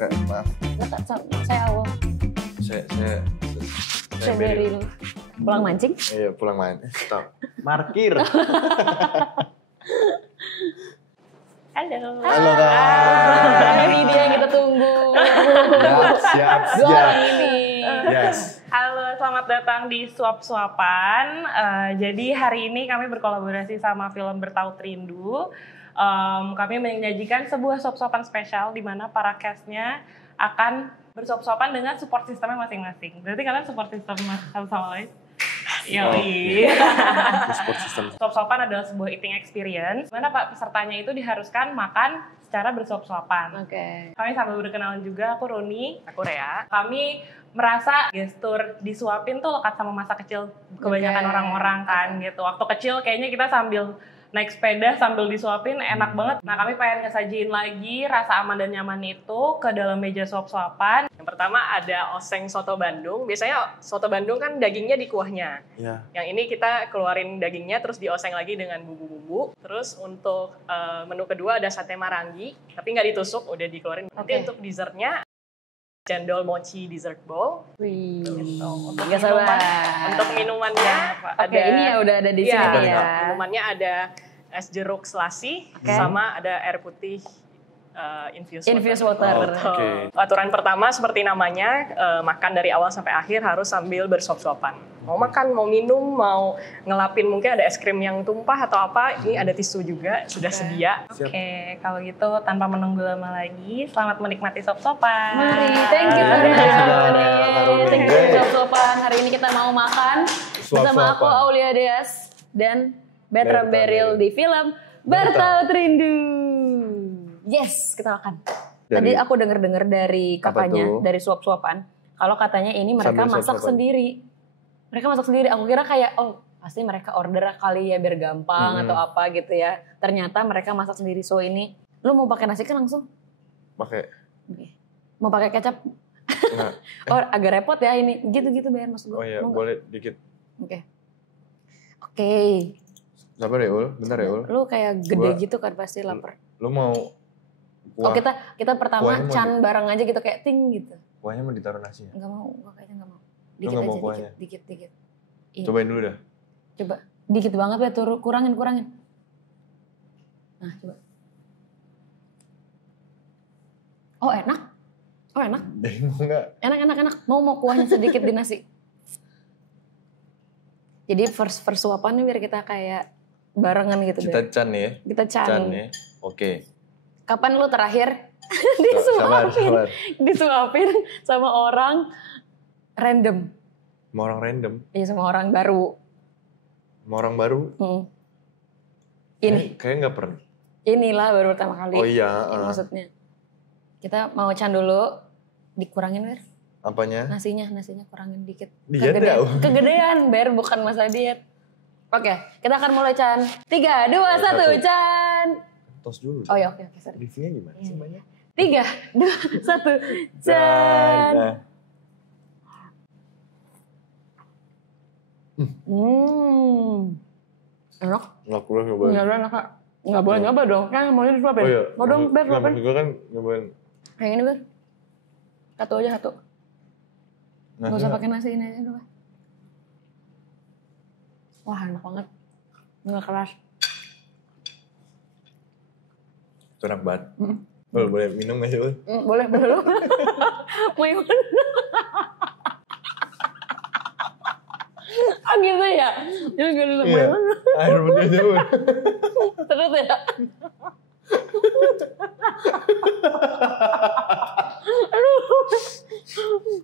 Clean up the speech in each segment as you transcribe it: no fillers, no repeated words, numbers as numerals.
Kak, maaf. Saya awal. Saya Beril. Pulang mancing? Iya, pulang mancing. Stop. Markir. Halo. Halo Kak. Ini dia yang kita tunggu. Siap. Ini. Yes. Halo, selamat datang di Suap-Suapan. Jadi hari ini kami berkolaborasi sama film Bertaut Rindu. Kami menyajikan sebuah suap-suapan spesial di mana para cast-nya akan bersuap-suapan dengan support sistemnya masing-masing. Berarti kalian support sistem satu sama lain? Yoi. Support system. Suap-suapan adalah sebuah eating experience, di mana Pak pesertanya itu diharuskan makan secara bersuap-suapan. Oke. Kami sambil berkenalan juga, aku Roni, aku Rea. Kami merasa gestur disuapin tuh lekat sama masa kecil kebanyakan orang-orang kan gitu. Waktu kecil kayaknya kita sambil naik sepeda sambil disuapin enak banget. Nah kami pengen ngesajiin lagi rasa aman dan nyaman itu ke dalam meja suap-suapan. Yang pertama ada oseng soto Bandung. Biasanya soto Bandung kan dagingnya di kuahnya. Iya. Yang ini kita keluarin dagingnya terus dioseng lagi dengan bumbu-bumbu. Terus untuk menu kedua ada sate marangi, tapi nggak ditusuk, udah dikeluarin. Nanti untuk dessertnya cendol mochi dessert bowl. Wih. Gitu. Nggak sabar. Untuk minumannya Oke, ini ya udah ada di sini Iya, ya. Minumannya ada es jeruk selasi sama ada air putih infused water. Oke. Aturan pertama seperti namanya, makan dari awal sampai akhir harus sambil bersuap-suapan. Mau makan, mau minum, mau ngelapin mungkin ada es krim yang tumpah atau apa, ini ada tisu juga, sudah sedia. Oke, kalau gitu tanpa menunggu lama lagi, selamat menikmati suap-suapan. Mari, thank you Mari, Kak Roni. Thank you suap-suapan. Hari ini kita mau makan bersama aku Suap-suapan. Aulia Deas dan Bertram Bertram Beril di film Bertaut Rindu. Yes, kita makan. Tadi aku denger dari kakaknya, tuh? dari suap-suapan, kalau katanya ini mereka Sambil masak suap-suapan. sendiri. Mereka masak sendiri. Aku kira kayak, oh pasti mereka order kali ya biar gampang atau apa gitu ya. Ternyata mereka masak sendiri. So ini, lu mau pakai nasi kan langsung? Pakai. Oke. Mau pakai kecap? Enggak. Oh agak repot ya ini. Gitu-gitu bayar maksud gue. Oh iya, Mau nggak? boleh dikit. Oke. Oke. Sabar ya, Ul. Bentar ya, Ul. Lu kayak gede Gua- gitu kan pasti lapar. Lu mau Oh kita pertama kuahnya mau can bareng aja gitu kayak ting gitu. kuahnya mau ditaruh nasi ya? Enggak mau, gua kayaknya enggak mau. Lu Dikit nggak mau aja, kuahnya? dikit. Iya. Cobain dulu dah. Coba. Dikit banget ya, kurangin. Nah, coba. Oh, enak. Jadi mau nggak? Enak. Mau kuahnya sedikit di nasi. Jadi first suapannya biar kita kayak barengan gitu Kita deh. can ya. Kita Can ya. Oke. Kapan lu terakhir Sabar. disuapin sama orang random? Mau orang random, Iya, sama orang baru. mau orang baru. Ini, Kayak nggak pernah. inilah baru pertama kali. Oh iya. Ini maksudnya. Kita mau can dulu, dikurangin Ber. Apanya? Nasinya kurangin dikit. Diet ya? Kegedean Ber, bukan masalah diet. Oke, kita akan mulai can. 3, 2, 1, can. Tos dulu. Oh ya, oke, sorry. Reviewnya gimana sih Iya. banyak? 3, 2, 1, can. Nah. Enak. Nggak boleh nyobain. Enak, Kak. Nggak boleh nyoba dong, kan mau disuapin. Oh iya. Mau dong, Ber, suapin. Gue kan nyobain. Yang ini Ber. Satu aja, satu. Nasi Gak usah nggak? pakai nasi ini aja dulu. Wah, enak banget. Nggak keras. Itu enak banget. Boleh minum nggak sih? Ul? Boleh lu. Mau ikut. Ah gitu ya? Jadi gak dulu. Iya. Air putih aja. Ul. Terus ya?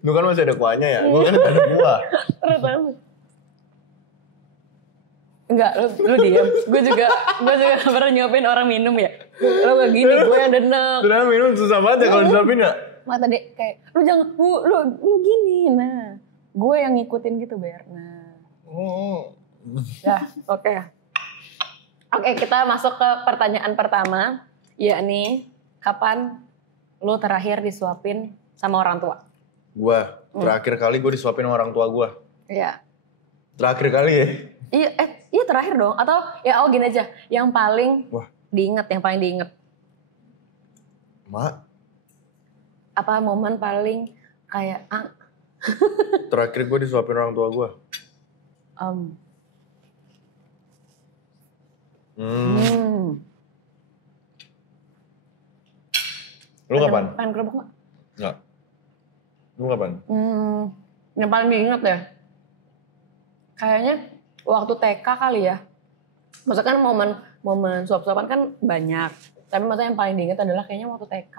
Lu kan masih ada kuahnya ya? Gue kan ada kuah. Terus. Enggak, lu diam. Gue juga gak pernah nyuapin orang minum ya. Lu gak gini, gue yang denek. Ternyata minum susah banget ya kalau disuapin ya? Mak tadi kayak, lu jangan, lu gini. Nah, gue yang ngikutin gitu, Ber. Nah. Ya, oke. Oke, kita masuk ke pertanyaan pertama. Yakni, kapan lu terakhir disuapin sama orang tua? Gua, terakhir kali gue disuapin sama orang tua gue. Iya. Terakhir kali ya? Iya terakhir dong. Atau, ya gini aja. Yang paling Wah. diinget, yang paling diinget. Mak. Apa momen paling kayak Terakhir gue disuapin orang tua gue. Lu kapan? Pengen kerupuk nggak? Nggak. Lu kapan? Yang paling diingat ya? Kayaknya waktu TK kali ya. Maksudnya kan momen suap-suapan kan banyak. Tapi maksudnya yang paling diingat adalah kayaknya waktu TK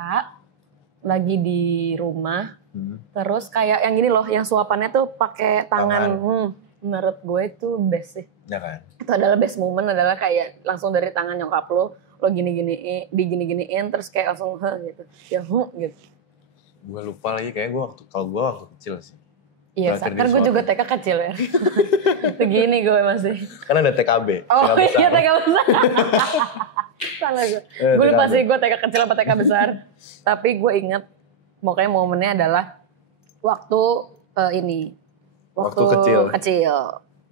lagi di rumah. Terus kayak yang gini loh, yang suapannya tuh pakai tangan. Menurut gue itu best sih. Ya kan? Itu adalah best moment, adalah kayak langsung dari tangan nyokap lo digini-giniin terus kayak langsung gitu. Ya gitu. Gue lupa lagi kayak gue waktu kecil sih. Iya, kan gue juga TK kecil ya. Begini gue masih. Kan ada TKB. Oh TK besar. iya TK besar. Salah gue. Gue lupa sih gue TK kecil apa TK besar. Tapi gue inget, pokoknya momennya adalah waktu Waktu kecil.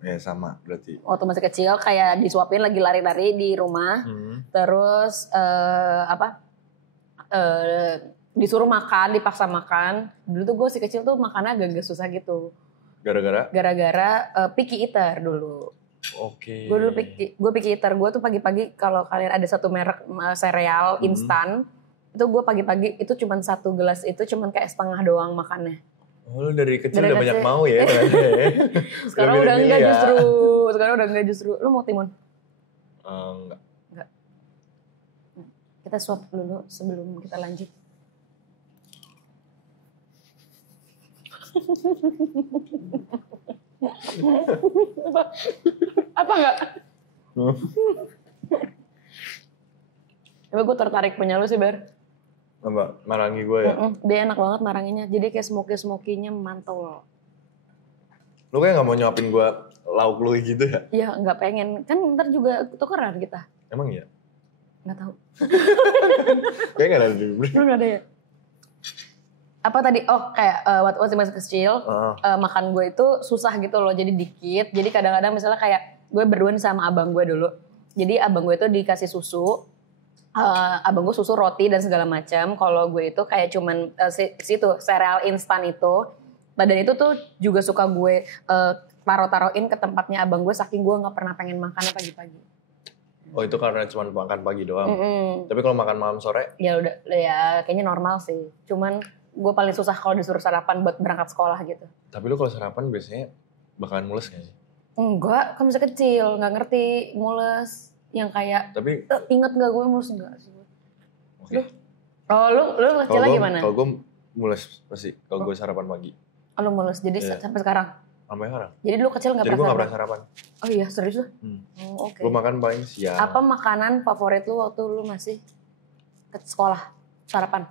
Ya sama berarti. Waktu masih kecil kayak disuapin lagi lari-lari di rumah. Terus disuruh makan, dipaksa makan. Dulu tuh gue si kecil tuh makannya agak-agak susah gitu. Gara-gara? Gara-gara picky eater dulu. Oke. Gue dulu picky eater. Gue tuh pagi-pagi kalau kalian ada satu merek sereal instan, itu gue pagi-pagi itu cuman satu gelas itu cuman kayak setengah doang makannya. Oh, lu dari kecil udah banyak mau ya? Sekarang udah enggak justru. Lu mau timun? Enggak. Kita swap dulu sebelum kita lanjut. Apa enggak? Tapi gue tertarik punya lu sih, Ber. Apa? Marangi gue ya? Dia enak banget maranginya. Jadi kayak smoky-smokinya mantul. Lu kayak gak mau nyuapin gue lauk lu gitu ya? Iya, gak pengen. Kan ntar juga tukeran kita. Emang iya? Gak tahu. Kayaknya gak ada. Lu gak ada ya? Apa tadi? Oh kayak waktu masih kecil, makan gue itu susah gitu loh. Jadi dikit. Jadi kadang-kadang misalnya kayak gue berdua sama abang gue dulu. Jadi abang gue itu dikasih susu. Abang gue susu roti dan segala macam. Kalau gue itu kayak cuman situ sereal instan itu. Dan itu tuh juga suka gue taruhin ke tempatnya abang gue saking gue nggak pernah pengen makannya pagi-pagi. Oh itu karena cuma makan pagi doang. Tapi kalau makan malam sore? Ya udah ya kayaknya normal sih. Cuman gue paling susah kalau disuruh sarapan buat berangkat sekolah gitu. Tapi lu kalau sarapan biasanya bakalan mules gak sih? Enggak, kan masih kecil, nggak ngerti mules. Yang kayak, tapi inget gak gue mulus enggak sih? Okay. Lu kecilnya gimana? Kalau gue mules pasti, kalau gue sarapan pagi. Oh lu mulus, jadi sampai sekarang? Sampai sekarang. Jadi lu kecil gak pernah sarapan? Jadi gue gak pernah sarapan. Oh iya, serius lu? Oh, oke. Gue makan paling siang. Apa makanan favorit lu waktu lu masih ke sekolah? Sarapan?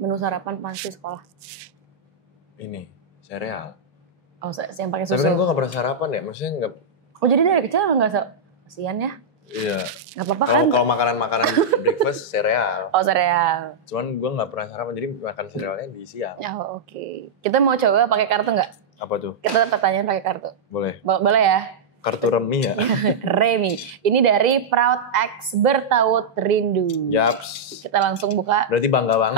Menu sarapan pasti sekolah? Ini, sereal. Oh yang pakai susu? Tapi kan gue gak pernah sarapan ya, maksudnya gak... Oh jadi dari kecil gak kasihan ya? Iya. Gak apa-apa kan? Kalau makanan breakfast sereal. Oh sereal. Cuman gue nggak pernah sarapan jadi makan serealnya di siang. Oh oke. Kita mau coba pakai kartu nggak? Apa tuh? Kita pertanyaan pakai kartu. Boleh. Boleh ya. Kartu remi ya. Remi. Ini dari Proud X Bertaut Rindu. Yaps. Kita langsung buka. Berarti bangga banget.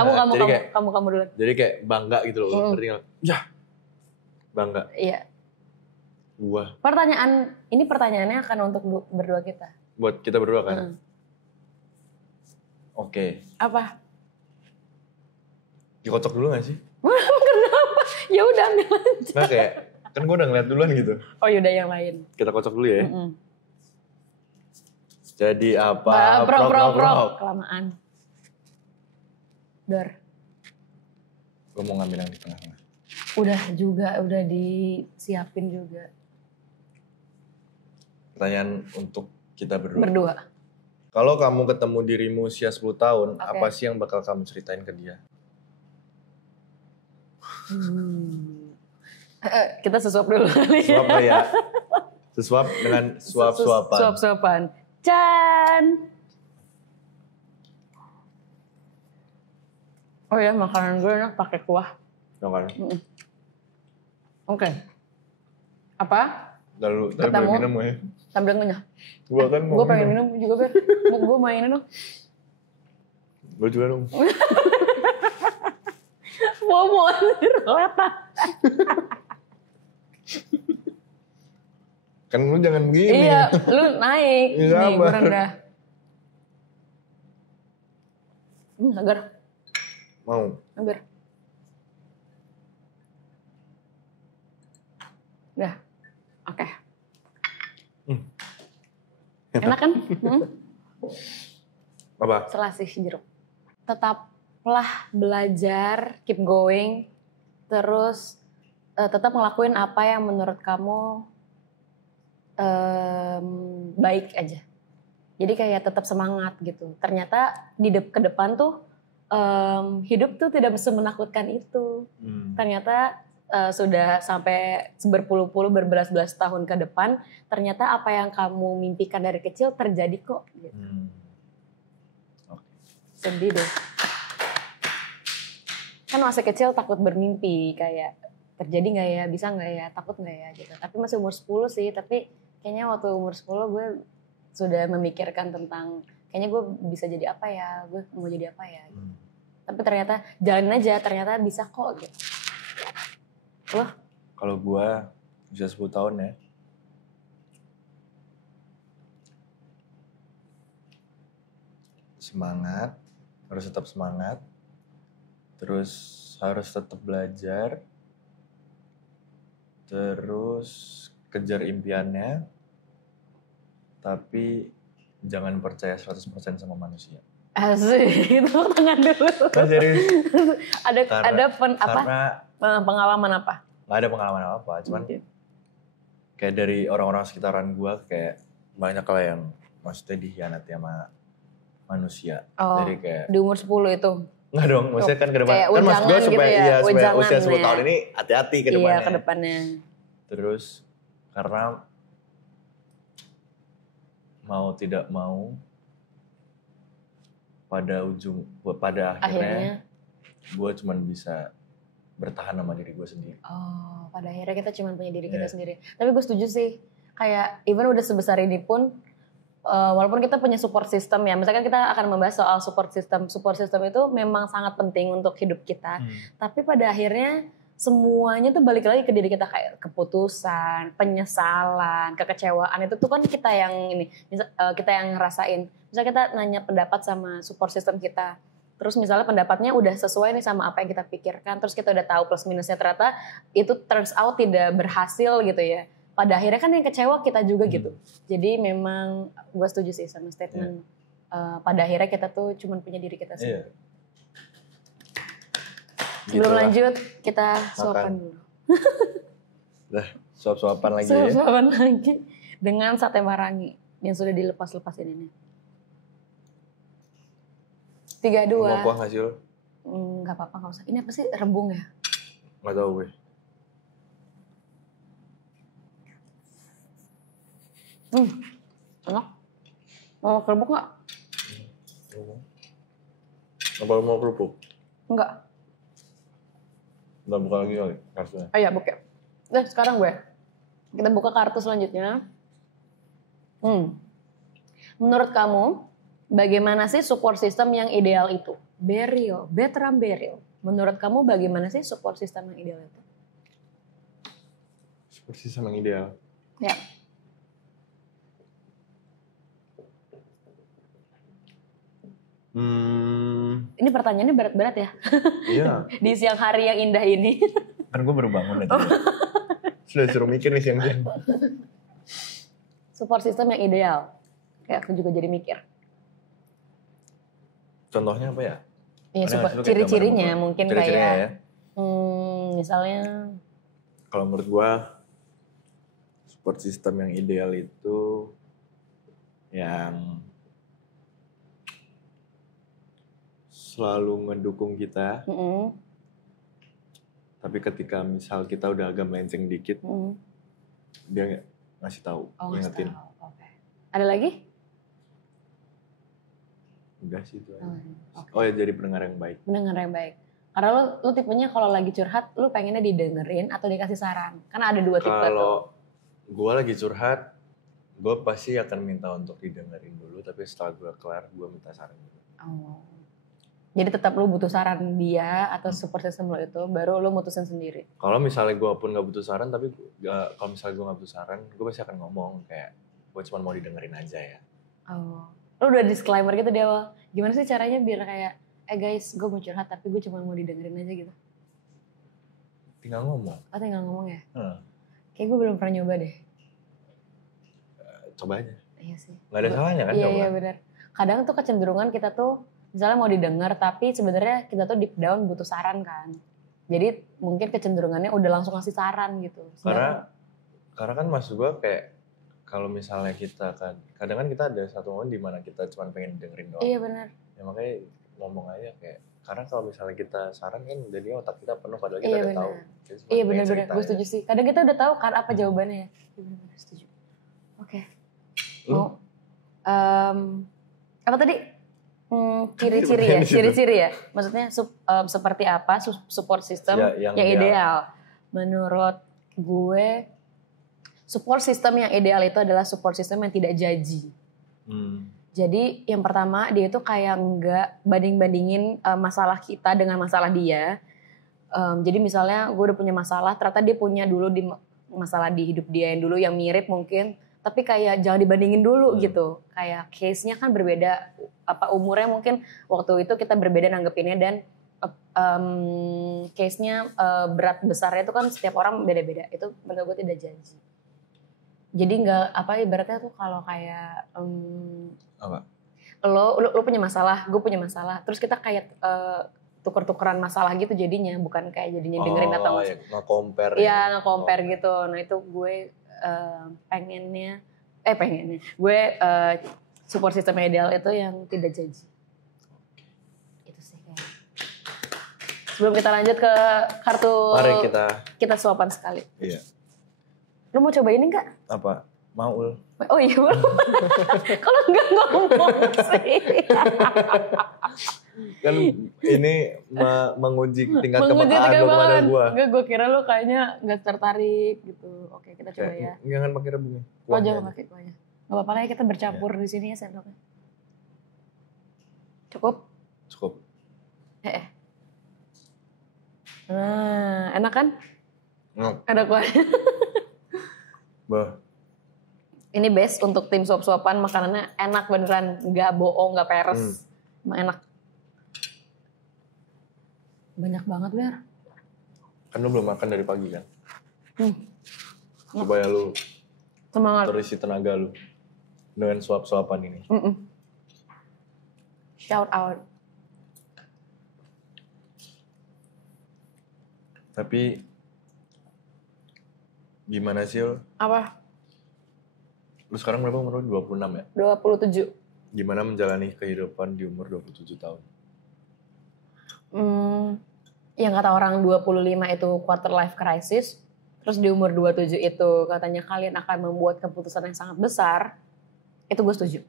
Kamu dulu. Jadi kayak bangga gitu loh. Berarti ya. Bangga. Iya. Gua. Ini pertanyaannya akan untuk berdua kita. Buat kita berdua kan? Oke. Apa? Dikocok dulu gak sih? Kenapa? Ya udah ambil aja. Nah kayak, kan gue udah ngeliat duluan gitu. Oh yaudah yang lain. Kita kocok dulu ya. Jadi apa? Prok. Kelamaan. Dor. Gue mau ngambil yang di tengah-tengah. Udah disiapin juga. Pertanyaan untuk kita berdua. Berdua. Kalau kamu ketemu dirimu usia 10 tahun, apa sih yang bakal kamu ceritain ke dia? Kita sesuap dulu. Suap lah ya. Sesuap dengan suap-suapan. Suap-suapan. Can. Oh ya, makanan gue enak pakai kuah. Oke. Apa? Lalu pengen minum ya? Sambil ngunyah. Gue pengen minum juga, Ber. Gue mainin dong. Gue juga dong. FOMO anjir, kelihatan. Kan lu jangan gini. Iya, lu naik. Iya, Nih, gue rendah. Agar. Mau. Agar. Udah. Oke. Enak kan? Apa? Selasih jeruk. Tetaplah belajar, keep going, terus tetap ngelakuin apa yang menurut kamu baik aja. Jadi kayak tetap semangat gitu. Ternyata ke depan tuh hidup tuh tidak semenakutkan itu. Ternyata sudah sampai berpuluh-puluh, berbelas-belas tahun ke depan, ternyata apa yang kamu mimpikan dari kecil terjadi kok. Gitu. Sedih deh. Kan masih kecil takut bermimpi, kayak terjadi nggak ya, bisa nggak ya, takut nggak ya gitu. Tapi masih umur 10 sih, tapi kayaknya waktu umur 10 gue sudah memikirkan tentang, kayaknya gue bisa jadi apa ya, gue mau jadi apa ya. Gitu. Tapi ternyata jalanin aja, ternyata bisa kok gitu. Loh? Kalau gue bisa 10 tahun ya. Semangat, harus tetap semangat. Terus harus tetap belajar. Terus kejar impiannya. Tapi jangan percaya 100% sama manusia. Asik, itu tangan dulu. Nah, serius. Ada pengalaman apa? Gak ada pengalaman apa-apa, cuman kayak dari orang-orang sekitaran gue kayak banyak lah yang maksudnya dikhianati sama manusia. Jadi kayak di umur 10 itu? Enggak dong, maksudnya kan ke depan. Kayak kan maksud gue supaya, gitu ya, supaya usia 10 tahun ini hati-hati ke depannya. Iya, ke depannya. Terus karena mau tidak mau pada akhirnya gue cuman bisa bertahan sama diri gue sendiri. Pada akhirnya kita cuma punya diri kita sendiri. Tapi gue setuju sih, kayak even udah sebesar ini pun, walaupun kita punya support system ya, misalkan kita akan membahas soal support system itu memang sangat penting untuk hidup kita. Tapi pada akhirnya semuanya tuh balik lagi ke diri kita, kayak keputusan, penyesalan, kekecewaan itu tuh kan kita yang kita yang ngerasain. Misalnya kita nanya pendapat sama support system kita, terus misalnya pendapatnya udah sesuai nih sama apa yang kita pikirkan, terus kita udah tahu plus minusnya, ternyata itu turns out tidak berhasil gitu ya. Pada akhirnya kan yang kecewa kita juga gitu. Jadi memang gue setuju sih sama statement pada akhirnya kita tuh cuma punya diri kita sendiri. Sebelum lanjut, kita suapan dulu. Dah, suap-suapan lagi Suap-suapan lagi dengan sate marangi yang sudah dilepas-lepasin ini. 3, 2. Mau kuah gak sih lo? Gak apa-apa, gak usah. Ini apa sih, rebung ya? Gak tau gue. Enak. Mau kerupuk gak? Apa mau kerupuk? Enggak. Udah buka lagi kali kartunya. Iya, buka. Udah, sekarang gue. Kita buka kartu selanjutnya. Menurut kamu, bagaimana sih support system yang ideal itu? Bertram Beryl. Menurut kamu bagaimana sih support system yang ideal itu? Support system yang ideal? Ya. Ini pertanyaannya berat-berat ya? Iya. Di siang hari yang indah ini. Kan gue baru bangun ya tadi. Sudah suruh mikir nih siang-siang. Support system yang ideal. Kayak aku juga jadi mikir. Contohnya apa ya? Iya, ciri-cirinya mungkin kayak ya? Misalnya kalau menurut gue support system yang ideal itu yang selalu ngedukung kita, tapi ketika misal kita udah agak melenceng dikit, dia ngasih tahu, ngingetin. Okay. Ada lagi? Udah sih itu aja. Oh ya, jadi pendengar yang baik. Pendengar yang baik. Karena lu tipenya kalau lagi curhat, lu pengennya didengerin atau dikasih saran? Karena ada 2 tipe tuh. Kalau gue lagi curhat, gue pasti akan minta untuk didengerin dulu, tapi setelah gue kelar, gue minta saran dulu. Jadi tetap lu butuh saran dia atau support system lo itu, baru lu mutusin sendiri. Kalau misalnya gue pun nggak butuh saran, tapi kalau misalnya gue nggak butuh saran, gue pasti akan ngomong kayak gue cuma mau didengerin aja ya. Oh, lu udah disclaimer gitu di awal. Gimana sih caranya biar kayak, guys, gue mau curhat tapi gue cuma mau didengerin aja gitu. Tinggal ngomong. Oh, tinggal ngomong ya? Hmm. Kayak gue belum pernah nyoba deh. Coba aja. Iya sih. Gak ada salahnya kan Iya, coba. iya benar. Kadang tuh kecenderungan kita tuh misalnya mau didengar tapi sebenarnya kita tuh deep down butuh saran kan. Jadi mungkin kecenderungannya udah langsung ngasih saran gitu. Karena kan maksud gue kayak kalau misalnya kita kan kadang kan kita ada satu momen di mana kita cuma pengen dengerin doang. Iya benar. Ya makanya ngomong aja kayak karena kalau misalnya kita saran kan jadi otak kita penuh padahal kita Iya, udah benar. tahu. Iya benar-benar, gue setuju sih. Kadang kita udah tahu kan apa jawabannya ya. Iya benar-benar setuju. Oke. Mau apa tadi? Ciri-ciri ya, ciri-ciri ya. Maksudnya seperti apa support system yang ideal. Menurut gue support system yang ideal itu adalah support system yang tidak judgy. Jadi yang pertama dia itu kayak nggak banding-bandingin masalah kita dengan masalah dia. Jadi misalnya gue udah punya masalah, ternyata dia punya dulu masalah di hidup dia yang dulu yang mirip mungkin, tapi kayak jangan dibandingin dulu gitu. Kayak case-nya kan berbeda, umurnya mungkin waktu itu kita berbeda nanggepinnya dan case-nya berat besarnya itu kan setiap orang beda-beda. Itu menurut gue tidak janji. Jadi nggak ibaratnya tuh kalau kayak lo punya masalah, gue punya masalah, terus kita kayak tuker-tukeran masalah gitu jadinya, bukan kayak jadinya dengerin atau nge-compare. Iya, nge-compare gitu. Nah itu gue gue support system ideal itu yang tidak janji. Itu sih kayak. Sebelum kita lanjut ke kartu, mari kita suapan sekali. Iya. Lu mau coba ini enggak? Apa? Mau Ul? Oh iya. Kalau enggak ngomong sih. Kan ini menguji tingkat kepekaan lu kepada gua. Enggak, gue kira lu kayaknya enggak tertarik gitu. Oke, kita coba ya. Jangan pakai rebungnya. Oh, jangan pakai kuahnya. Enggak apa-apa lah ya, kita bercampur di sini ya sendoknya. Cukup? Cukup. Nah, enak kan? Ada kuahnya. Bah. Ini best untuk tim suap-suapan, makanannya enak beneran, nggak bohong, nggak peres, emang enak. Banyak banget Ber. Kan lu belum makan dari pagi kan? Coba ya lu semangat terisi tenaga lu dengan suap-suapan ini. Shout out. Tapi gimana sih Ul? Apa? Lu sekarang berapa umur lu? 26 ya? 27. Gimana menjalani kehidupan di umur 27 tahun? Yang kata orang 25 itu quarter life crisis, terus di umur 27 itu katanya kalian akan membuat keputusan yang sangat besar, itu gue setuju.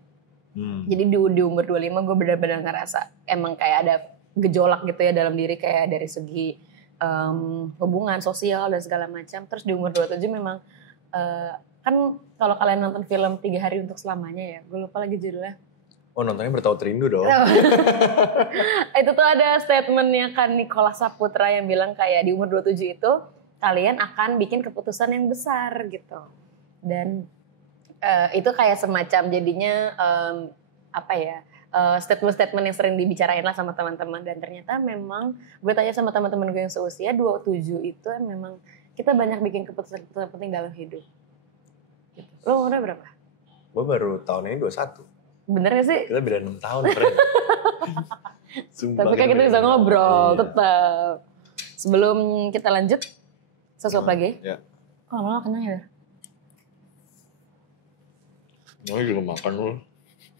Jadi di umur 25 gue benar-benar ngerasa emang kayak ada gejolak gitu ya dalam diri, kayak dari segi hubungan sosial dan segala macam. Terus di umur 27 memang kan kalau kalian nonton film 3 Hari Untuk Selamanya ya, gue lupa lagi judulnya. Oh, nontonnya Bertaut Rindu dong. Itu tuh ada statementnya kan Nicholas Saputra yang bilang kayak di umur 27 itu kalian akan bikin keputusan yang besar gitu. Dan itu kayak semacam jadinya statement-statement yang sering dibicarain lah sama teman-teman. Dan ternyata memang gue tanya sama teman-teman gue yang seusia 27 itu memang kita banyak bikin keputusan-keputusan penting dalam hidup. Gitu. Lo umurnya berapa? Gue baru tahun ini 21. Bener gak sih? Kita beda 6 tahun, friend. Tapi kan kita bisa ngobrol tetap. Sebelum kita lanjut, sesuap lagi. Ya. Oh, lama kenyang ya? Mau juga makan lu.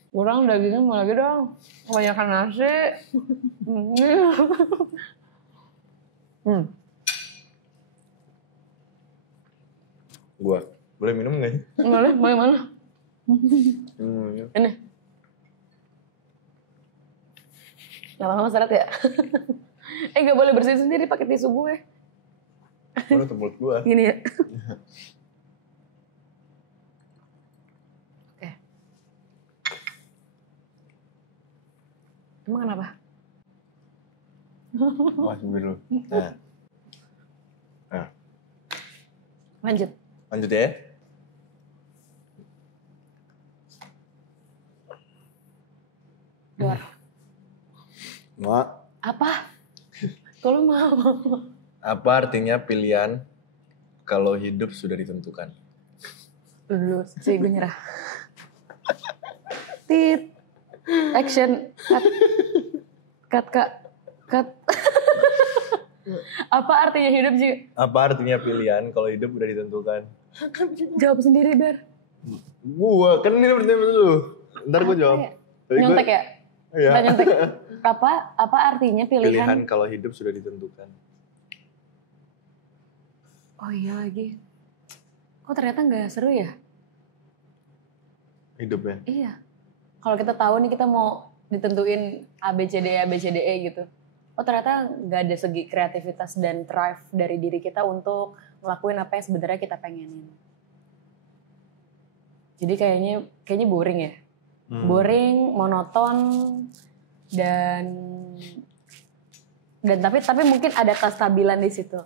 Kurang dagingnya mau lagi dong. Kebanyakan nasi. Gua boleh minum nggak sih? Boleh, mau yang mana? Ya. Ini. Lama-lama seret ya? Gak boleh bersihin sendiri pakai tisu gue. Mana tuh mulut gua? Gini ya? Oke. Emang kenapa? Awas bibir lu. Nah. Lanjut. Lanjut ya. Dor. Apa? Kalau mau. Apa artinya pilihan kalau hidup sudah ditentukan? Dulu sih gue nyerah. Tit. Action. Cut. Cut. Apa artinya hidup sih? Apa artinya pilihan kalau hidup udah ditentukan? Jawab sendiri, Bar. Gua kan ini pertanyaan dulu. Ntar gue jawab. Nyontek ya? Iya. Kita nyontek. Apa artinya Pilihan pilihan? kalau hidup sudah ditentukan. Oh iya lagi. Kok ternyata nggak seru ya? Hidupnya. Iya. Kalau kita tahu nih kita mau ditentuin ABCDE gitu. Oh ternyata nggak ada segi kreativitas dan drive dari diri kita untuk ngelakuin apa yang sebenarnya kita pengenin. Jadi kayaknya boring ya. Boring, monoton, dan tapi mungkin ada kestabilan di situ.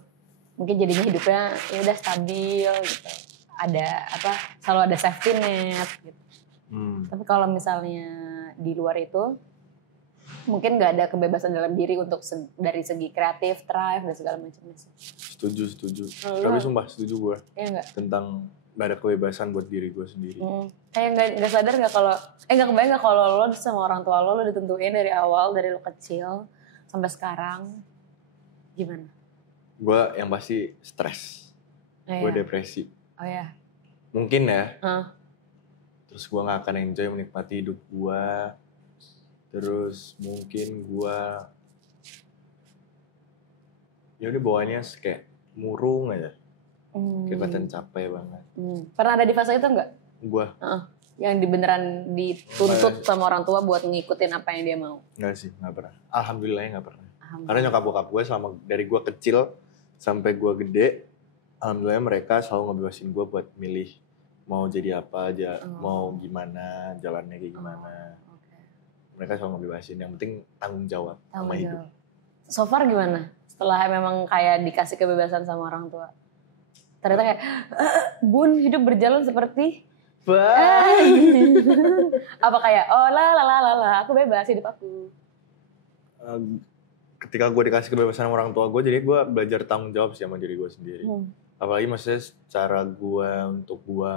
Mungkin jadinya hidupnya ya udah stabil gitu. Ada selalu ada safety net gitu. Tapi kalau misalnya di luar itu mungkin nggak ada kebebasan dalam diri untuk dari segi kreatif, drive dan segala macamnya. Setuju. Tapi sumpah setuju gue. Iya nggak? Tentang gak ada kebebasan buat diri gue sendiri. Kayak nggak sadar nggak kalau nggak kebayang nggak kalau lo sama orang tua lo ditentuin dari awal, dari lo kecil sampai sekarang gimana? Gue yang pasti stres. Gue depresi. Oh ya. Mungkin ya. Terus gue gak akan enjoy menikmati hidup gue. Terus mungkin gue ya udah bawaannya kayak murung aja. Kelihatan capek banget. Pernah ada di fase itu enggak? Gue. Yang beneran dituntut sama orang tua buat ngikutin apa yang dia mau? Enggak sih, gak pernah. Alhamdulillahnya gak pernah. Karena nyokap bokap gue selama dari gue kecil sampai gue gede, alhamdulillah mereka selalu ngebebasin gue buat milih mau jadi apa aja, mau gimana, jalannya kayak gimana. Mereka selalu ngebebasin, yang penting tanggung jawab sama hidup. So far gimana? Setelah memang kayak dikasih kebebasan sama orang tua? Ternyata kayak, bun hidup berjalan seperti apa kayak, oh lah, aku bebas hidup aku. Ketika gue dikasih kebebasan sama orang tua gue, jadi gue belajar tanggung jawab sih sama diri gue sendiri. Apalagi maksudnya cara gue untuk gue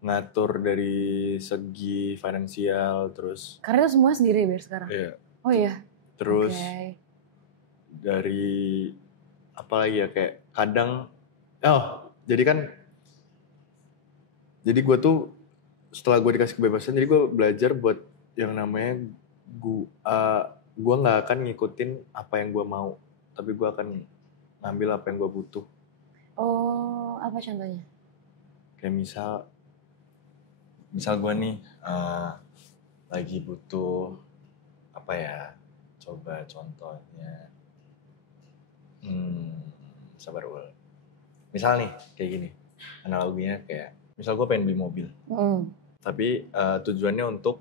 ngatur dari segi finansial, terus. Karena itu semua sendiri biar sekarang? Iya. Oh iya? Terus dari apa lagi ya, kayak kadang, jadi gue tuh setelah gue dikasih kebebasan, jadi gue belajar buat yang namanya gue nggak akan ngikutin apa yang gue mau, tapi gue akan ngambil apa yang gue butuh. Oh, apa contohnya? Kayak misal gue nih lagi butuh apa ya? Coba contohnya, sabar ul. Misal nih kayak gini, analoginya kayak, misal gue pengen beli mobil, tapi tujuannya untuk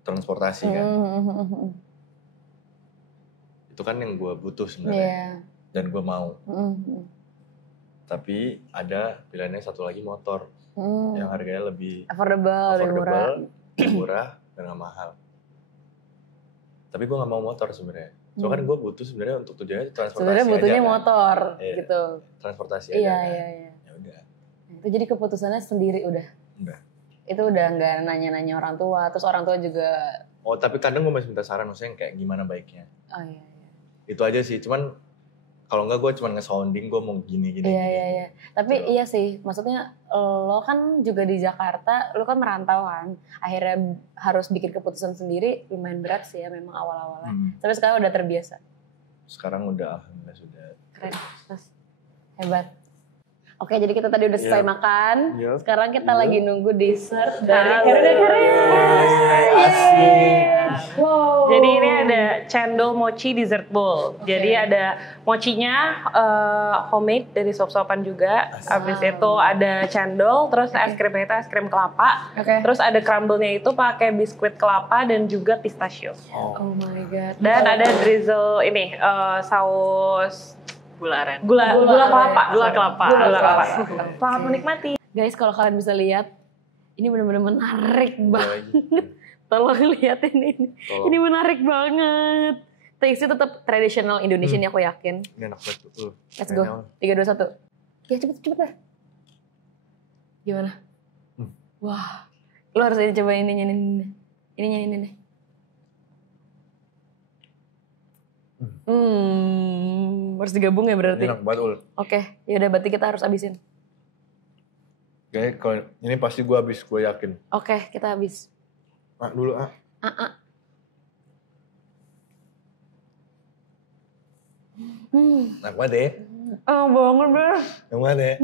transportasi kan. Itu kan yang gue butuh sebenarnya, dan gue mau. Tapi ada pilihannya satu lagi motor, yang harganya lebih affordable, murah, dan gak mahal. Tapi gue gak mau motor sebenarnya. Soalnya kan gue butuh sebenarnya untuk tujuannya transportasi. Sebenarnya butuhnya aja, motor kan? gitu. Transportasi aja. Iya. Ya udah. Itu jadi keputusannya sendiri udah. Itu udah nggak nanya-nanya orang tua. Terus orang tua juga. Oh tapi kadang gue masih minta saran, maksudnya kayak gimana baiknya. Oh iya. Itu aja sih. Cuman kalau enggak gue cuman nge-sounding gue mau gini. Iya. Tapi iya sih, maksudnya lo kan juga di Jakarta, lo kan merantau kan. Akhirnya harus bikin keputusan sendiri, lumayan berat sih ya memang awal-awalnya. Tapi sekarang udah terbiasa. Sekarang udah alhamdulillah sudah. Keren, Mas. Hebat. Oke, jadi kita tadi udah selesai makan. Sekarang kita lagi nunggu dessert dari Wow. Jadi ini ada cendol mochi dessert bowl. Jadi ada mochinya homemade dari sop-sopan juga. Abis itu ada cendol, terus es krimnya itu es krim kelapa. Terus ada crumble-nya itu pakai biskuit kelapa dan juga pistachio. Oh my god. Dan ada drizzle ini saus gula kelapa. Selamat menikmati. Guys, kalau kalian bisa lihat, ini benar-benar menarik banget. Tolong liatin ini. Ini menarik banget. Taste tetap tradisional Indonesia nih aku yakin. Ini enak banget tuh. Let's go. 3, 2, 1. Ya cepet dah. Gimana? Wah. Lu harus coba ini nyanyiin. Ini nyanyiin deh. Harus digabung ya berarti. Enak banget Ul. Oke, yaudah berarti kita harus habisin. Kayaknya kalau ini pasti gue habis, gue yakin. Oke, kita habis. Dulu Enak banget ya. Banget deh. Enak banget ya.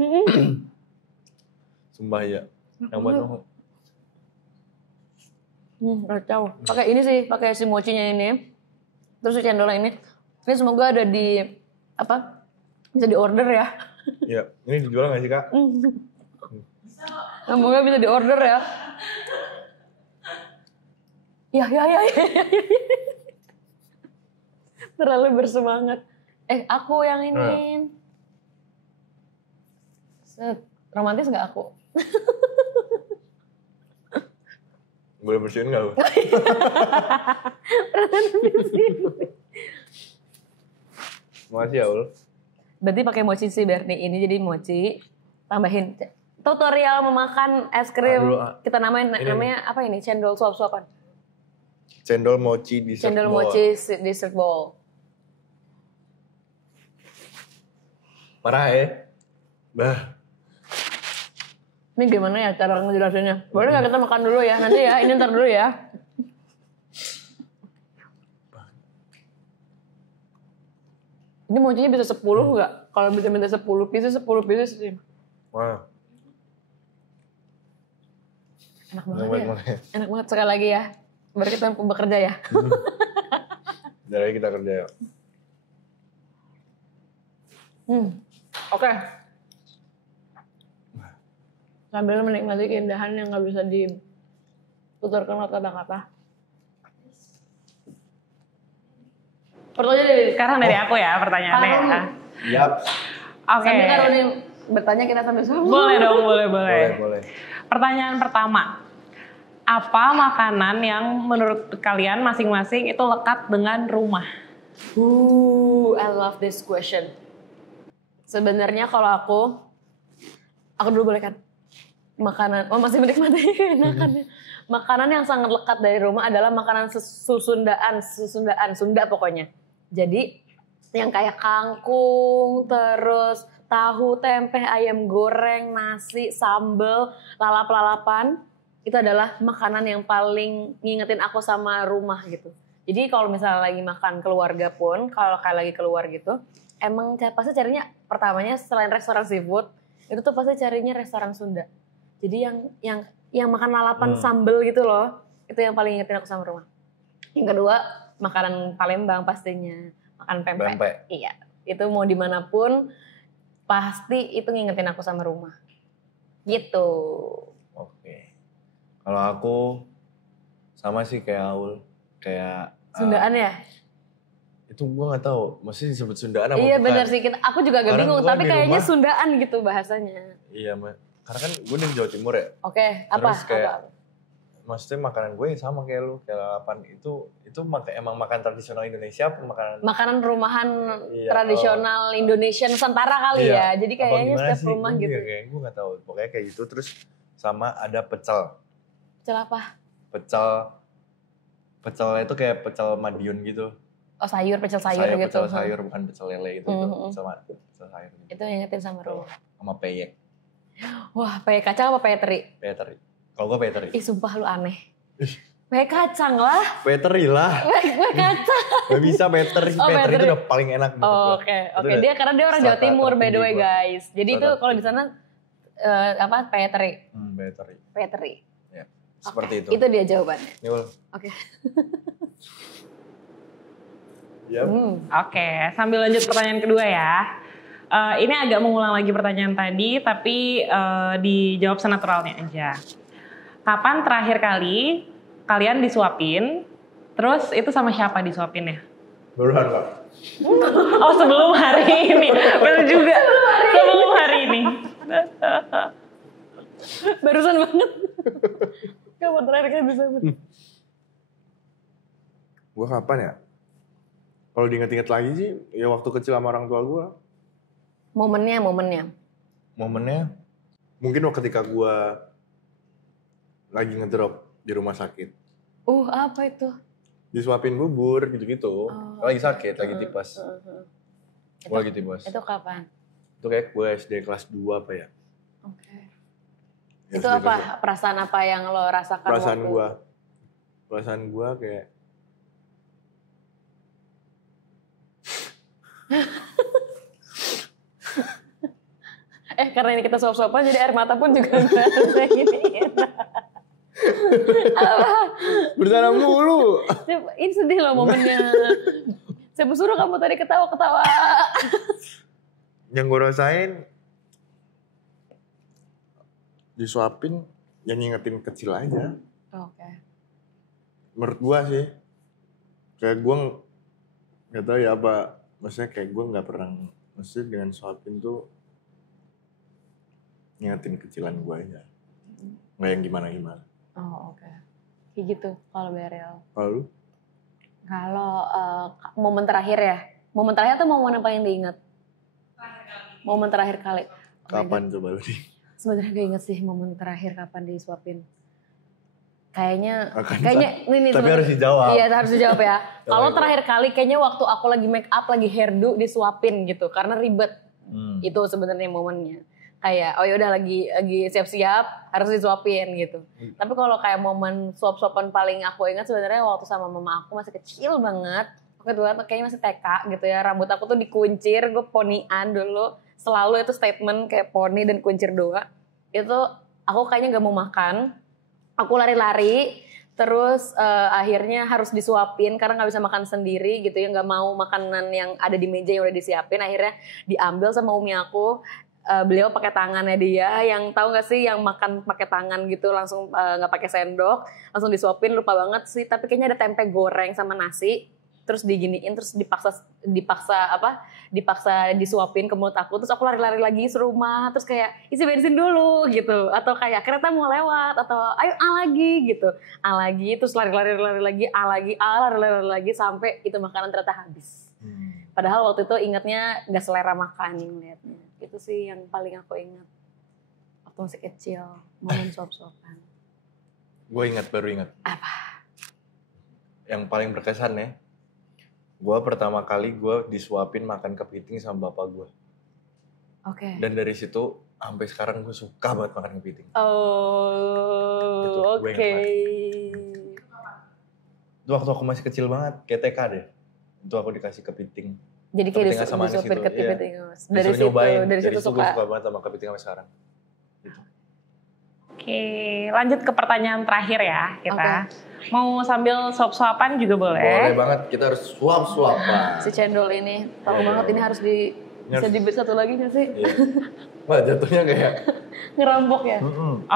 Sumpah ya. Enak banget. Kacau. Pakai ini sih, pakai si mochinya ini. Terus si cendolnya ini. Ini semoga ada di bisa di order ya. Iya, ini dijual nggak sih Kak? Semoga bisa di order ya. Ya. Terlalu bersemangat. Aku yang ini. Romantis nggak aku? Boleh bersihin nggak lu? Makasih ya Ul. Berarti pakai mochi sih Bernie ini, jadi mochi tambahin tutorial memakan es krim. Kita namanya apa ini? Cendol suap-suapan. Cendol mochi dessert Cendol bowl. mochi dessert bowl. Parah ya? Bah. Ini gimana ya cara ngejelasinnya? Boleh nggak kita makan dulu ya? Nanti ya, ini ntar dulu ya. Ini mochinya bisa 10 nggak? Kalau bisa minta 10 pieces sih. Wah. Enak banget ya. Enak banget sekali lagi ya. Baru kita bekerja ya. Dari kita kerja ya. Oke. Sambil menikmati keindahan yang nggak bisa dituturkan kata-kata. Pertanyaan Sekarang dari aku ya pertanyaannya ya. Yap. Oke. Sambil kalau nih bertanya kita sambil sama. Boleh dong, boleh. Boleh. Pertanyaan pertama. Apa makanan yang menurut kalian masing-masing itu lekat dengan rumah? I love this question. Sebenarnya kalau aku dulu boleh kan? Makanan, masih menikmati enakannya. Makanan yang sangat lekat dari rumah adalah makanan Sunda pokoknya. Jadi yang kayak kangkung, terus tahu, tempe, ayam goreng, nasi, sambal, lalap-lalapan. Itu adalah makanan yang paling ngingetin aku sama rumah gitu. Jadi kalau misalnya lagi makan keluarga pun, kalau kayak lagi keluar gitu, emang pasti carinya pertamanya selain restoran seafood, itu tuh pasti carinya restoran Sunda. Jadi yang makan lalapan sambal gitu loh, itu yang paling ngingetin aku sama rumah. Yang kedua, makanan Palembang pastinya, makan pempek. Iya, itu mau dimanapun pasti itu ngingetin aku sama rumah. Gitu. Oke. Kalau aku sama sih kayak Aul, kayak Sundaan ya? Itu gue nggak tahu, masih disebut Sundaan apa iya bukan? benar sih, aku juga agak bingung, tapi kayaknya rumah, Sundaan gitu bahasanya. Iya, karena kan gue dari Jawa Timur ya. Oke, apa? Terus kayak, maksudnya makanan gue sama kayak lu, kayak lalapan itu emang makan tradisional Indonesia apa makanan rumahan tradisional Indonesia Nusantara kali ya. Jadi kayaknya setiap rumah gitu. Kayak gue nggak tahu, pokoknya kayak gitu. Terus sama ada pecel. Pecel apa? Pecelnya itu kayak pecel Madiun gitu. Oh pecel sayur gitu. Pecel sayur bukan pecel lele gitu. Pecel sayur gitu. Itu yang ngingetin sama rumah. Sama peyek. Wah, peyek kacang apa peyek teri? Peyek teri. Kalau gue peyek teri. Ih sumpah lu aneh. Kue kacang lah. Petri lah. Kue kacang. Gak bisa Petri. Petri itu udah paling enak. Oke. Dia karena dia orang Jawa Timur by the way guys. Jadi itu kalau di sana Petri. Petri. Ya, seperti itu. Itu dia jawabannya. Oke. Oke, sambil lanjut pertanyaan kedua ya. Ini agak mengulang lagi pertanyaan tadi, tapi dijawab senaturalnya aja. Kapan terakhir kali kalian disuapin? Terus itu sama siapa disuapinnya? Barusan Kak. Oh sebelum hari ini, betul juga. Sebelum hari ini. Barusan banget. Kapan terakhir kali disuapin? Gue kapan ya? Kalau diinget-inget lagi sih, ya waktu kecil sama orang tua gue. Momennya? Mungkin ketika gue lagi ngedrop di rumah sakit. Apa itu? Disuapin bubur gitu-gitu. Lagi sakit, lagi tipes. Gue lagi tipes. Itu kapan? Itu kayak gue SD kelas 2 apa ya? Oke. Itu apa? Perasaan apa yang lo rasakan? Perasaan gue kayak karena ini kita suap-suapan jadi air mata pun juga kayak gini. bercanda mulu. Ini sedih loh momennya. Saya suruh kamu tadi ketawa-ketawa. Yang gue rasain disuapin yang ngingetin kecil aja. Oke. Menurut gue sih kayak gue nggak tahu ya apa, maksudnya kayak gue nggak pernah, maksudnya dengan suapin tuh ngingetin kecilan gue aja, nggak yang gimana-gimana. Oke. Kayak gitu kalau Berel. Kalau momen terakhir ya? Momen terakhir tuh momen apa yang diingat? Momen terakhir kali. Kapan coba lu nih? Sebenarnya gak inget sih momen terakhir kapan disuapin. Kayaknya ini tapi harus dijawab. Iya harus dijawab ya. Kalau terakhir kali kayaknya waktu aku lagi make up, lagi hairdo disuapin gitu karena ribet. Itu sebenarnya momennya. Kayak yaudah lagi siap-siap harus disuapin gitu. Tapi kalau kayak momen suap-suapan paling aku ingat sebenarnya waktu sama mama aku masih kecil banget. Waktu itu kayaknya masih TK gitu ya. Rambut aku tuh dikuncir, gue ponian dulu. Selalu itu statement kayak poni dan kuncir doa. Itu aku kayaknya gak mau makan. Aku lari-lari. Terus akhirnya harus disuapin karena gak bisa makan sendiri gitu ya. Gak mau makanan yang ada di meja yang udah disiapin. Akhirnya diambil sama umi aku. Beliau pakai tangannya dia, yang tahu nggak sih yang makan pakai tangan gitu langsung nggak pakai sendok, langsung disuapin, lupa banget sih, tapi kayaknya ada tempe goreng sama nasi, terus diginiin, terus dipaksa disuapin ke mulut aku, terus aku lari-lari lagi serumah, terus kayak isi bensin dulu gitu, atau kayak kereta mau lewat, atau ayo lagi gitu, lagi, terus lari-lari lagi, lari-lari lagi sampai itu makanan ternyata habis. Padahal waktu itu ingatnya nggak selera makan ngeliatnya. Itu sih yang paling aku ingat. Waktu masih kecil, momen suap-suapan. Gue baru ingat. Apa? Yang paling berkesan ya. Gue pertama kali disuapin makan kepiting sama bapak gue. Oke. Dan dari situ sampai sekarang gue suka banget makan kepiting. Oke. Itu waktu aku masih kecil banget, kayak TK deh. Itu aku dikasih kepiting. Jadi kayak disuapin ke kepiting. Dari situ gue suka banget sama kepiting sampai sekarang. Gitu. Oke, lanjut ke pertanyaan terakhir ya kita. Mau sambil suap-suapan juga boleh. Boleh banget, kita harus suap-suapan. Si cendol ini, tahu banget ini harus bisa dibeli satu lagi gak sih? Iya. Wah, jatuhnya kayak ngerampok ya.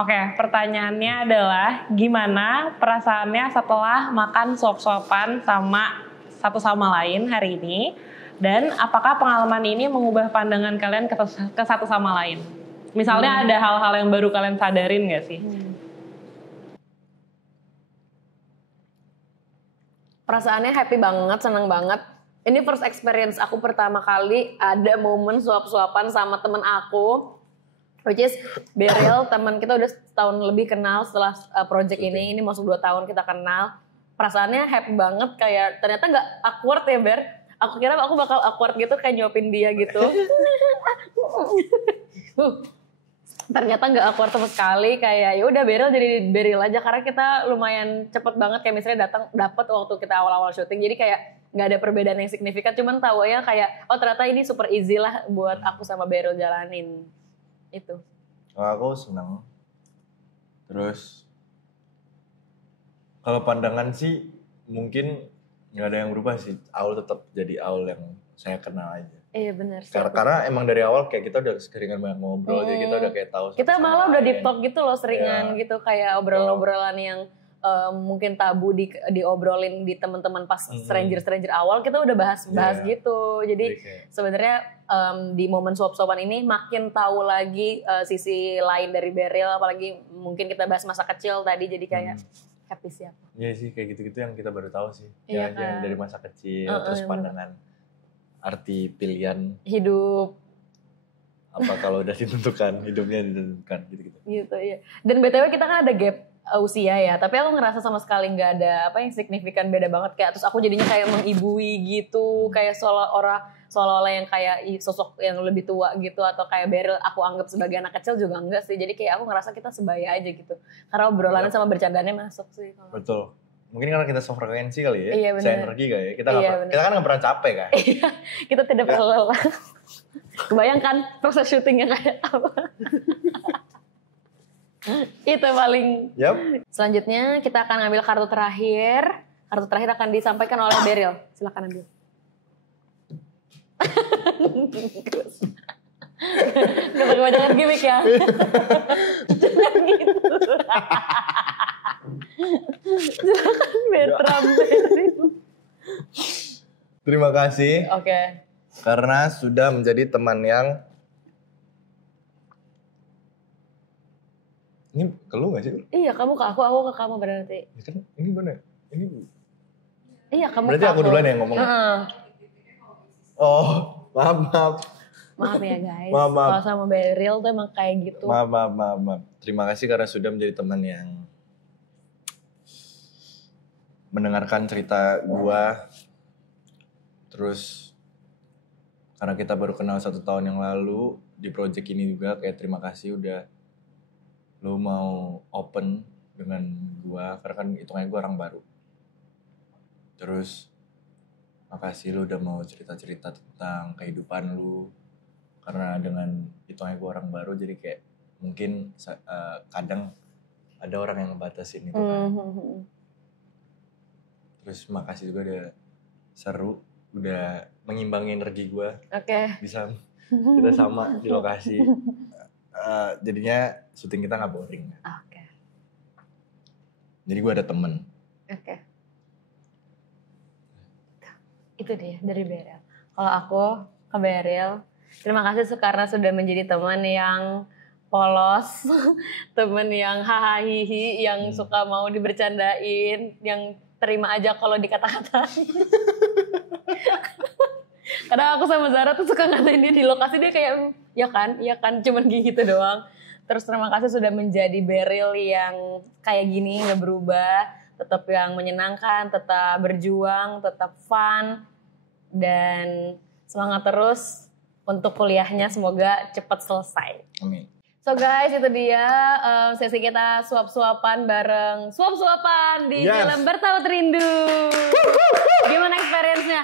Oke, pertanyaannya adalah gimana perasaannya setelah makan suap-suapan satu sama lain hari ini? Dan apakah pengalaman ini mengubah pandangan kalian ke satu sama lain? Misalnya ada hal-hal yang baru kalian sadarin gak sih? Perasaannya happy banget, senang banget. Ini first experience aku pertama kali ada momen suap-suapan sama temen aku. Which is Berel, teman kita udah setahun lebih kenal setelah project ini masuk 2 tahun kita kenal. Perasaannya happy banget, kayak ternyata gak awkward ya Ber. Aku kira aku bakal awkward gitu kayak nyuapin dia gitu. ternyata nggak awkward sama sekali, kayak ya udah Beryl jadi Beryl aja karena kita lumayan cepet banget kayak misalnya dapat waktu kita awal-awal syuting, jadi kayak nggak ada perbedaan yang signifikan, cuman tahu ya kayak oh ternyata ini super easy lah buat aku sama Beryl jalanin itu. Aku senang. Terus kalau pandangan sih mungkin nggak ada yang berubah sih, Aul tetap jadi Aul yang saya kenal aja. Iya benar. Karena emang dari awal kayak kita udah seringan banyak ngobrol, jadi kita udah kayak tahu. Kita malah udah deep talk gitu loh seringan gitu, kayak obrolan-obrolan yang mungkin tabu diobrolin di teman-teman pas stranger awal, kita udah bahas gitu. Jadi sebenarnya di momen suap-suapan ini makin tahu lagi sisi lain dari Beryl, apalagi mungkin kita bahas masa kecil tadi, jadi kayak happy siapa. Iya sih, kayak gitu-gitu yang kita baru tahu sih. Iya, yang dari masa kecil, terus pandangan arti pilihan hidup. Apa kalau udah ditentukan, hidupnya ditentukan gitu-gitu. Gitu iya. Dan BTW kita kan ada gap usia ya, tapi aku ngerasa sama sekali nggak ada apa yang signifikan beda banget, kayak terus aku jadinya kayak mengibui gitu, kayak seolah-olah yang kayak sosok yang lebih tua gitu, atau kayak Beryl aku anggap sebagai anak kecil juga enggak sih, jadi kayak aku ngerasa kita sebaya aja gitu, karena obrolannya sama bercandanya masuk sih. Betul. Mungkin karena kita sefrekuensi kali ya, iya, se-energi kali ya. Kita kan nggak pernah capek kan? Kita tidak pernah lelah. Kebayangkan proses syutingnya kayak apa? Itu paling. Yep. Selanjutnya kita akan ngambil kartu terakhir. Kartu terakhir akan disampaikan oleh Beryl. Silakan ambil. Gak pakai kebanyakan gimmick ya. Jangan gitu. Silakan Bertram. Terima kasih. Oke. Karena sudah menjadi teman yang ini ke lu gak sih? Iya, kamu ke aku ke kamu berarti. Ya kan ini bener. Ini iya, kamu berarti aku duluan yang ngomong. Oh, maaf. Maaf ya guys. Maaf. Kalau sama Beryl tuh emang kayak gitu. Maaf. Terima kasih karena sudah menjadi teman yang mendengarkan cerita gua. Terus karena kita baru kenal 1 tahun yang lalu di project ini juga, kayak terima kasih udah lu mau open dengan gua, karena kan hitungannya gua orang baru. Terus makasih lu udah mau cerita-cerita tentang kehidupan lu, karena dengan hitungannya gua orang baru jadi kayak mungkin kadang ada orang yang ngebatasin itu kan. Terus makasih juga udah seru, udah mengimbangi energi gue. Oke. Bisa kita sama di lokasi. Jadinya syuting kita nggak boring. Oke. Jadi gue ada temen. Oke. Itu dia dari Beryl. Kalau aku ke Beryl, terima kasih karena sudah menjadi teman yang polos, teman yang hahaha, yang suka mau dibercandain, yang terima aja kalau dikata-katain. Kadang aku sama Zara tuh suka ngatain dia di lokasi, dia kayak ya kan, cuman gitu doang. Terus terima kasih sudah menjadi Beryl yang kayak gini, gak berubah, tetap yang menyenangkan, tetap berjuang, tetap fun, dan semangat terus untuk kuliahnya, semoga cepat selesai. Amin. So guys, itu dia sesi kita suap-suapan bareng suap-suapan di film Bertaut Rindu. Gimana experience-nya?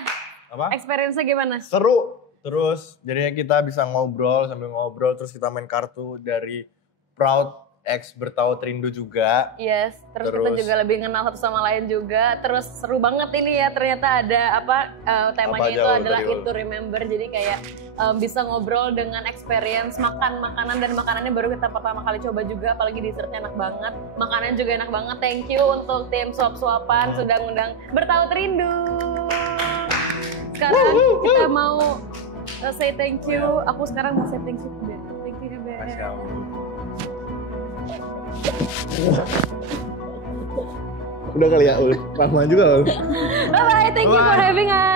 Apa? Experience-nya gimana? Seru. Terus jadinya kita bisa ngobrol, sambil ngobrol terus kita main kartu dari Proud X Bertaut Rindu juga. Yes, terus kita juga lebih kenal satu sama lain juga. Terus seru banget ini ya, ternyata ada temanya itu adalah Into Remember. Jadi kayak bisa ngobrol dengan experience makan makanan, dan makanannya baru kita pertama kali coba juga, apalagi dessertnya enak banget. Makanannya juga enak banget. Thank you untuk tim Suap-Suapan sudah ngundang Bertaut Rindu. Sekarang kita mau say thank you. Aku sekarang mau say thank you. Thank you Beb. Udah kali ya, lama juga. Bye bye, thank you for having us.